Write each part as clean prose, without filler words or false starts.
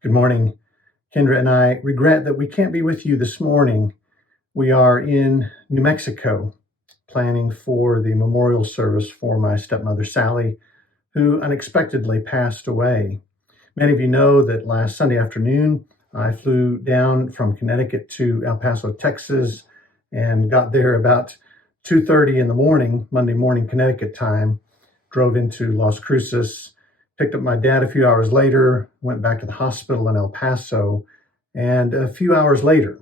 Good morning. Kendra and I regret that we can't be with you this morning. We are in New Mexico planning for the memorial service for my stepmother, Sally, who unexpectedly passed away. Many of you know that last Sunday afternoon, I flew down from Connecticut to El Paso, Texas, and got there about 2:30 in the morning, Monday morning Connecticut time, drove into Las Cruces, picked up my dad a few hours later, went back to the hospital in El Paso, and a few hours later,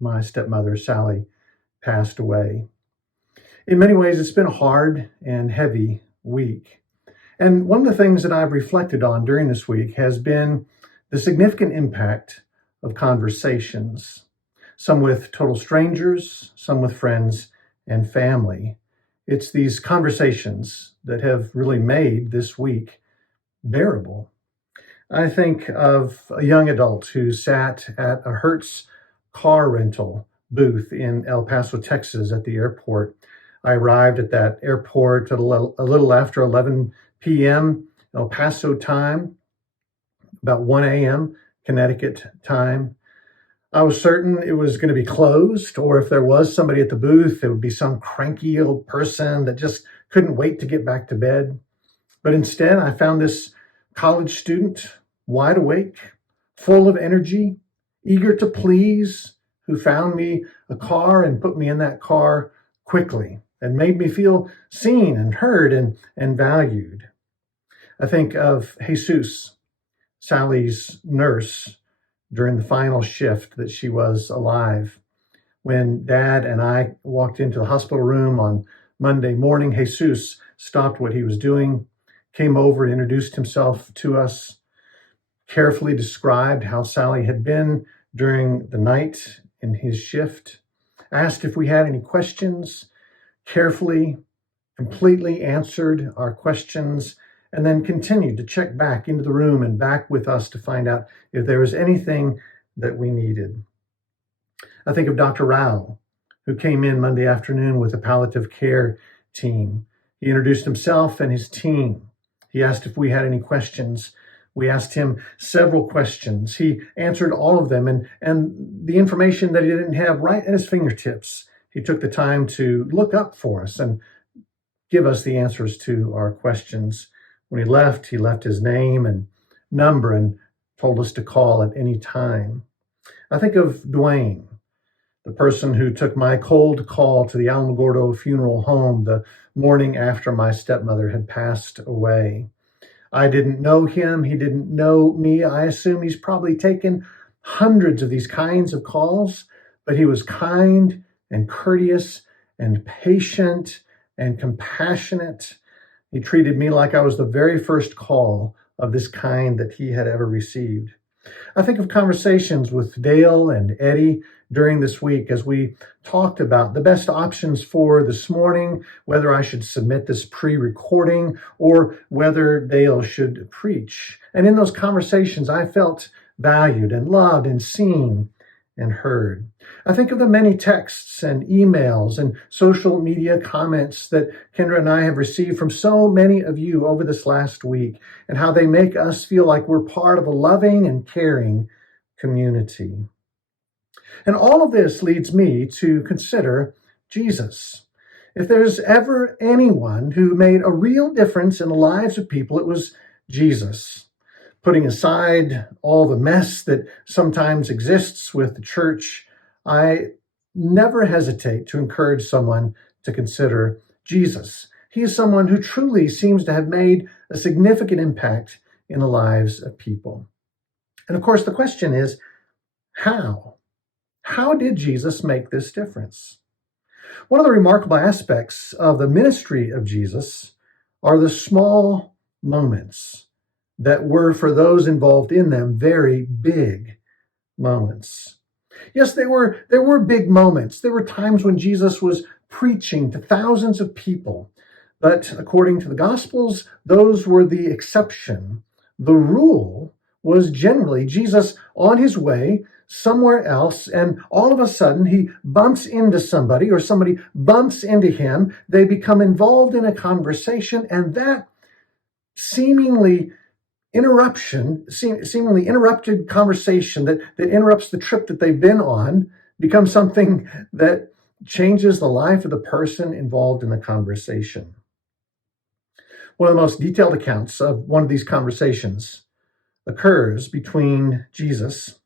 my stepmother, Sally, passed away. In many ways, it's been a hard and heavy week. And one of the things that I've reflected on during this week has been the significant impact of conversations, some with total strangers, some with friends and family. It's these conversations that have really made this week bearable. I think of a young adult who sat at a Hertz car rental booth in El Paso, Texas at the airport. I arrived at that airport at a little after 11 p.m. El Paso time, about 1 a.m. Connecticut time. I was certain it was going to be closed, or if there was somebody at the booth, it would be some cranky old person that just couldn't wait to get back to bed. But instead, I found this college student, wide awake, full of energy, eager to please, who found me a car and put me in that car quickly and made me feel seen and heard and valued. I think of Jesus, Sally's nurse, during the final shift that she was alive. When Dad and I walked into the hospital room on Monday morning, Jesus stopped what he was doing, came over and introduced himself to us, carefully described how Sally had been during the night in his shift, asked if we had any questions, carefully, completely answered our questions, and then continued to check back into the room and back with us to find out if there was anything that we needed. I think of Dr. Rao, who came in Monday afternoon with a palliative care team. He introduced himself and his team. He asked if we had any questions. We asked him several questions. He answered all of them, and the information that he didn't have right at his fingertips, he took the time to look up for us and give us the answers to our questions. When he left his name and number and told us to call at any time. I think of Dwayne, the person who took my cold call to the Alamogordo funeral home the morning after my stepmother had passed away. I didn't know him. He didn't know me. I assume he's probably taken hundreds of these kinds of calls, but he was kind and courteous and patient and compassionate. He treated me like I was the very first call of this kind that he had ever received. I think of conversations with Dale and Eddie during this week as we talked about the best options for this morning, whether I should submit this pre-recording or whether Dale should preach. And in those conversations, I felt valued and loved and seen and heard. I think of the many texts and emails and social media comments that Kendra and I have received from so many of you over this last week and how they make us feel like we're part of a loving and caring community. And all of this leads me to consider Jesus. If there's ever anyone who made a real difference in the lives of people, it was Jesus. Putting aside all the mess that sometimes exists with the church, I never hesitate to encourage someone to consider Jesus. He is someone who truly seems to have made a significant impact in the lives of people. And of course, the question is, how? How did Jesus make this difference? One of the remarkable aspects of the ministry of Jesus are the small moments that were, for those involved in them, very big moments. Yes, there were big moments. There were times when Jesus was preaching to thousands of people. But according to the Gospels, those were the exception. The rule was generally Jesus on his way somewhere else, and all of a sudden he bumps into somebody or somebody bumps into him. They become involved in a conversation, and that seemingly seemingly interrupted conversation that interrupts the trip that they've been on, becomes something that changes the life of the person involved in the conversation. One of the most detailed accounts of one of these conversations occurs between Jesus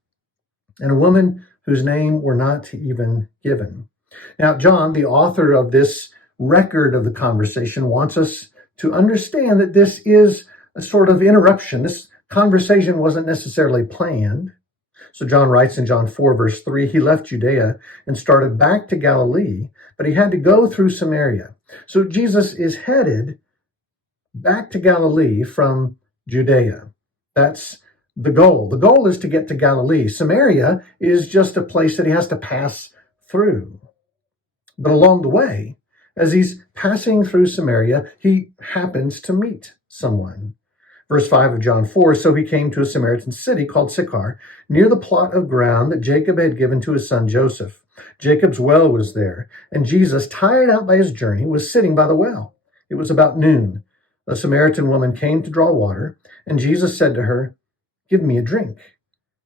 and a woman whose name we're not even given. Now, John, the author of this record of the conversation, wants us to understand that this is a sort of interruption. This conversation wasn't necessarily planned. So John writes in John 4, verse 3, he left Judea and started back to Galilee, but he had to go through Samaria. So Jesus is headed back to Galilee from Judea. That's the goal. The goal is to get to Galilee. Samaria is just a place that he has to pass through. But along the way, as he's passing through Samaria, he happens to meet someone. Verse 5 of John 4, so he came to a Samaritan city called Sychar, near the plot of ground that Jacob had given to his son Joseph. Jacob's well was there, and Jesus, tired out by his journey, was sitting by the well. It was about noon. A Samaritan woman came to draw water, and Jesus said to her, give me a drink.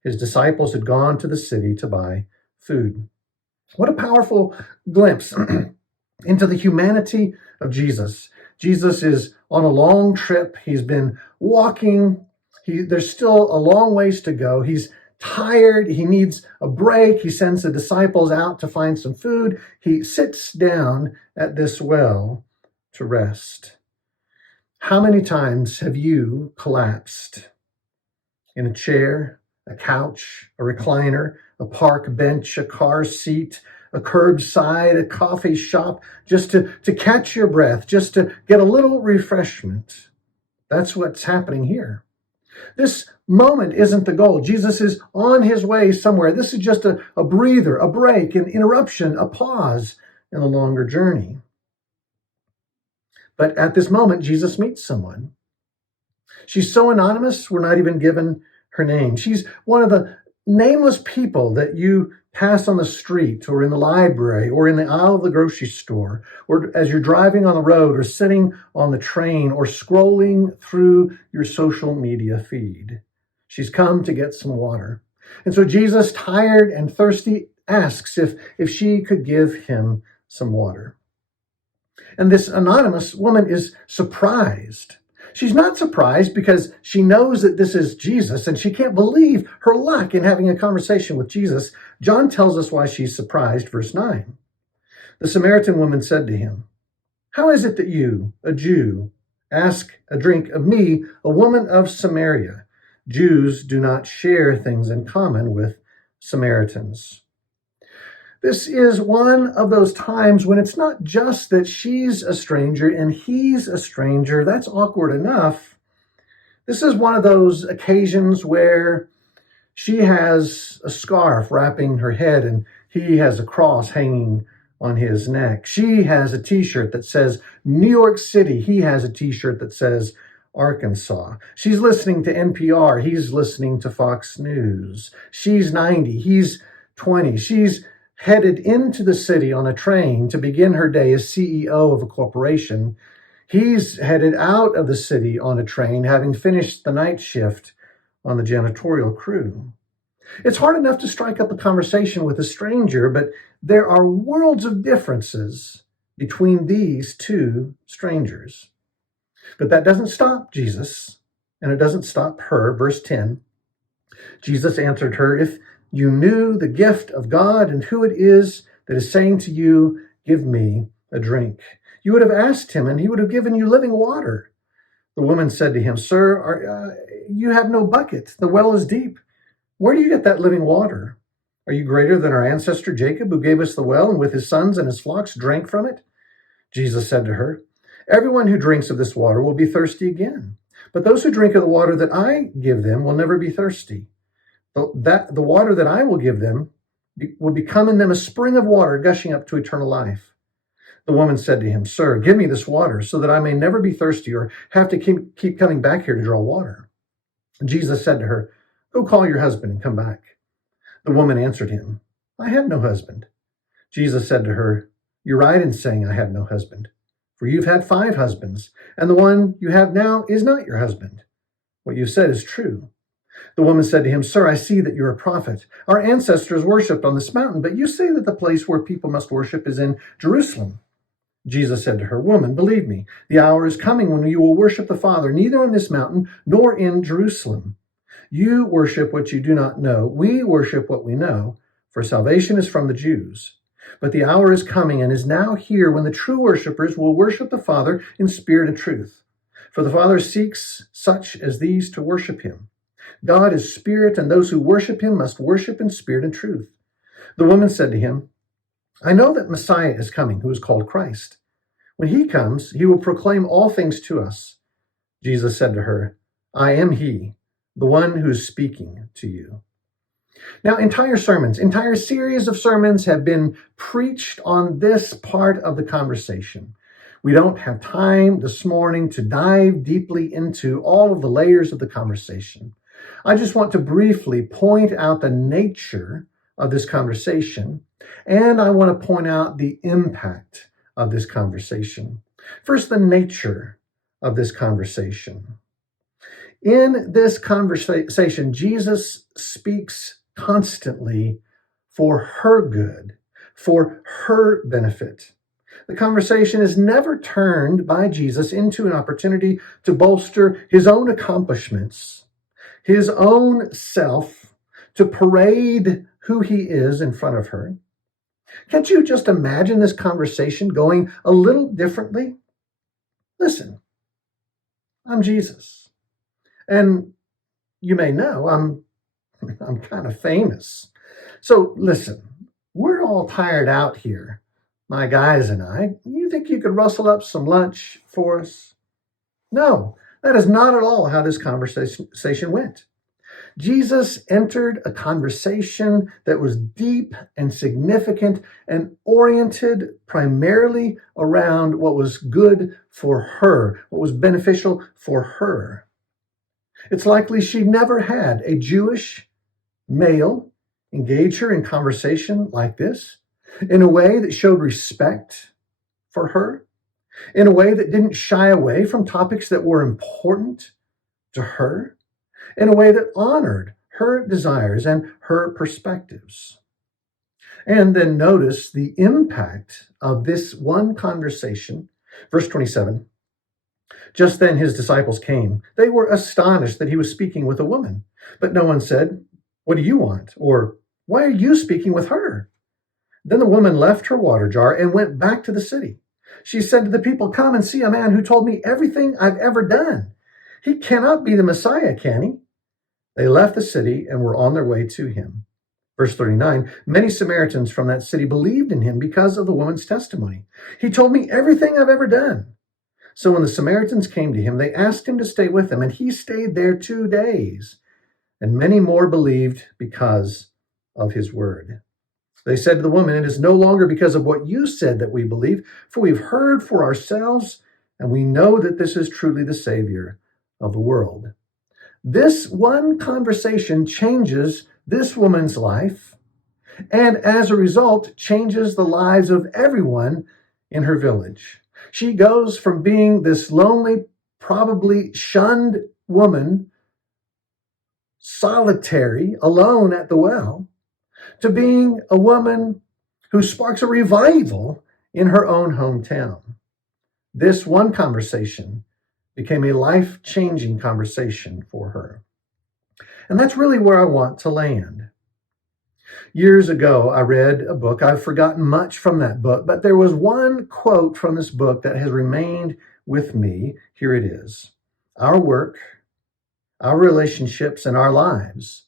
His disciples had gone to the city to buy food. What a powerful glimpse into the humanity of Jesus. Jesus is on a long trip. He's been walking. There's still a long ways to go. He's tired. He needs a break. He sends the disciples out to find some food. He sits down at this well to rest. How many times have you collapsed in a chair, a couch, a recliner, a park bench, a car seat, a curbside, a coffee shop, just to catch your breath, just to get a little refreshment? That's what's happening here. This moment isn't the goal. Jesus is on his way somewhere. This is just a breather, a break, an interruption, a pause in a longer journey. But at this moment, Jesus meets someone. She's so anonymous, we're not even given her name. She's one of the nameless people that you pass on the street or in the library or in the aisle of the grocery store, or as you're driving on the road or sitting on the train or scrolling through your social media feed. She's come to get some water. And so Jesus, tired and thirsty, asks if she could give him some water. And this anonymous woman is surprised. She's not surprised because she knows that this is Jesus and she can't believe her luck in having a conversation with Jesus. John tells us why she's surprised, verse 9. The Samaritan woman said to him, how is it that you, a Jew, ask a drink of me, a woman of Samaria? Jews do not share things in common with Samaritans. This is one of those times when it's not just that she's a stranger and he's a stranger. That's awkward enough. This is one of those occasions where she has a scarf wrapping her head and he has a cross hanging on his neck. She has a t-shirt that says New York City. He has a t-shirt that says Arkansas. She's listening to NPR. He's listening to Fox News. She's 90. He's 20. She's headed into the city on a train to begin her day as CEO of a corporation. He's headed out of the city on a train, having finished the night shift on the janitorial crew. It's hard enough to strike up a conversation with a stranger, but there are worlds of differences between these two strangers. But that doesn't stop Jesus, and it doesn't stop her. Verse 10, Jesus answered her, if you knew the gift of God and who it is that is saying to you, give me a drink, you would have asked him and he would have given you living water. The woman said to him, sir, you have no bucket. The well is deep. Where do you get that living water? Are you greater than our ancestor Jacob, who gave us the well and with his sons and his flocks drank from it? Jesus said to her, everyone who drinks of this water will be thirsty again. But those who drink of the water that I give them will never be thirsty. The water that I will give them will become in them a spring of water gushing up to eternal life. The woman said to him, sir, give me this water so that I may never be thirsty or have to keep coming back here to draw water. Jesus said to her, go call your husband and come back. The woman answered him, I have no husband. Jesus said to her, you're right in saying I have no husband, for you've had 5 husbands, and the one you have now is not your husband. What you've said is true." The woman said to him, "Sir, I see that you're a prophet. Our ancestors worshipped on this mountain, but you say that the place where people must worship is in Jerusalem." Jesus said to her, "Woman, believe me, the hour is coming when you will worship the Father, neither on this mountain nor in Jerusalem. You worship what you do not know. We worship what we know, for salvation is from the Jews. But the hour is coming and is now here when the true worshipers will worship the Father in spirit and truth. For the Father seeks such as these to worship him. God is spirit, and those who worship him must worship in spirit and truth." The woman said to him, "I know that Messiah is coming, who is called Christ. When he comes, he will proclaim all things to us." Jesus said to her, "I am he, the one who is speaking to you." Now, entire series of sermons have been preached on this part of the conversation. We don't have time this morning to dive deeply into all of the layers of the conversation. I just want to briefly point out the nature of this conversation, and I want to point out the impact of this conversation. First, the nature of this conversation. In this conversation, Jesus speaks constantly for her good, for her benefit. The conversation is never turned by Jesus into an opportunity to bolster his own accomplishments, his own self, to parade who he is in front of her. Can't you just imagine this conversation going a little differently? Listen, I'm Jesus. And you may know I'm kind of famous. So listen, we're all tired out here, my guys and I. You think you could rustle up some lunch for us? No, that is not at all how this conversation went. Jesus entered a conversation that was deep and significant and oriented primarily around what was good for her, what was beneficial for her. It's likely she never had a Jewish male engage her in conversation like this, in a way that showed respect for her, in a way that didn't shy away from topics that were important to her, in a way that honored her desires and her perspectives. And then notice the impact of this one conversation. Verse 27, just then his disciples came. They were astonished that he was speaking with a woman, but no one said, "What do you want?" or "Why are you speaking with her?" Then the woman left her water jar and went back to the city. She said to the people, "Come and see a man who told me everything I've ever done. He cannot be the Messiah, can he?" They left the city and were on their way to him. Verse 39, many Samaritans from that city believed in him because of the woman's testimony. "He told me everything I've ever done." So when the Samaritans came to him, they asked him to stay with them, and he stayed there 2 days. And many more believed because of his word. They said to the woman, "It is no longer because of what you said that we believe, for we've heard for ourselves, and we know that this is truly the Savior of the world." This one conversation changes this woman's life, and as a result, changes the lives of everyone in her village. She goes from being this lonely, probably shunned woman, solitary, alone at the well, to being a woman who sparks a revival in her own hometown. This one conversation became a life-changing conversation for her. And that's really where I want to land. Years ago, I read a book. I've forgotten much from that book, but there was one quote from this book that has remained with me. Here it is. Our work, our relationships, and our lives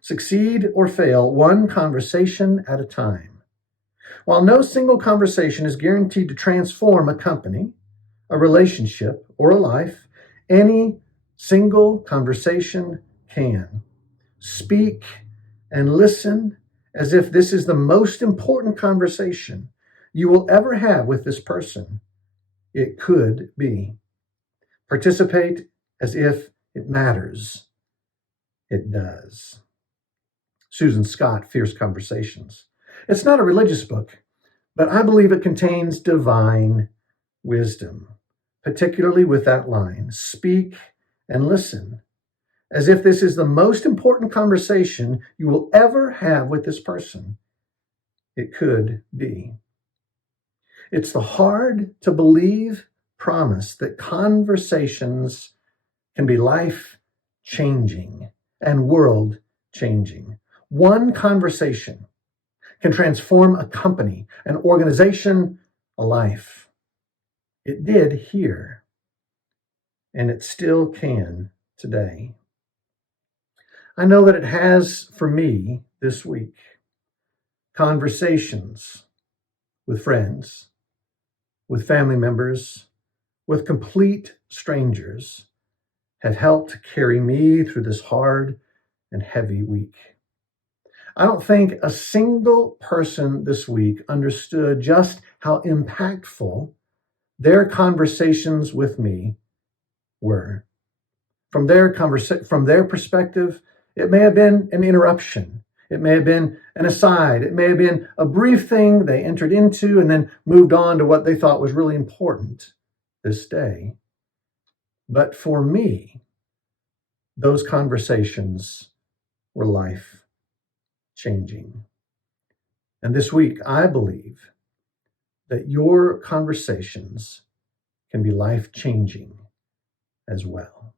succeed or fail one conversation at a time. While no single conversation is guaranteed to transform a company, a relationship, or a life, any single conversation can. Speak and listen as if this is the most important conversation you will ever have with this person. It could be. Participate as if it matters. It does. Susan Scott, Fierce Conversations. It's not a religious book, but I believe it contains divine wisdom, particularly with that line, speak and listen. as if this is the most important conversation you will ever have with this person. It could be. It's the hard to believe promise that conversations can be life changing and world changing. One conversation can transform a company, an organization, a life. It did here, and it still can today. I know that it has for me this week. Conversations with friends, with family members, with complete strangers have helped carry me through this hard and heavy week. I don't think a single person this week understood just how impactful their conversations with me were. From their perspective, it may have been an interruption. It may have been an aside. It may have been a brief thing they entered into and then moved on to what they thought was really important this day. But for me, those conversations were life changing. And this week, I believe that your conversations can be life changing as well.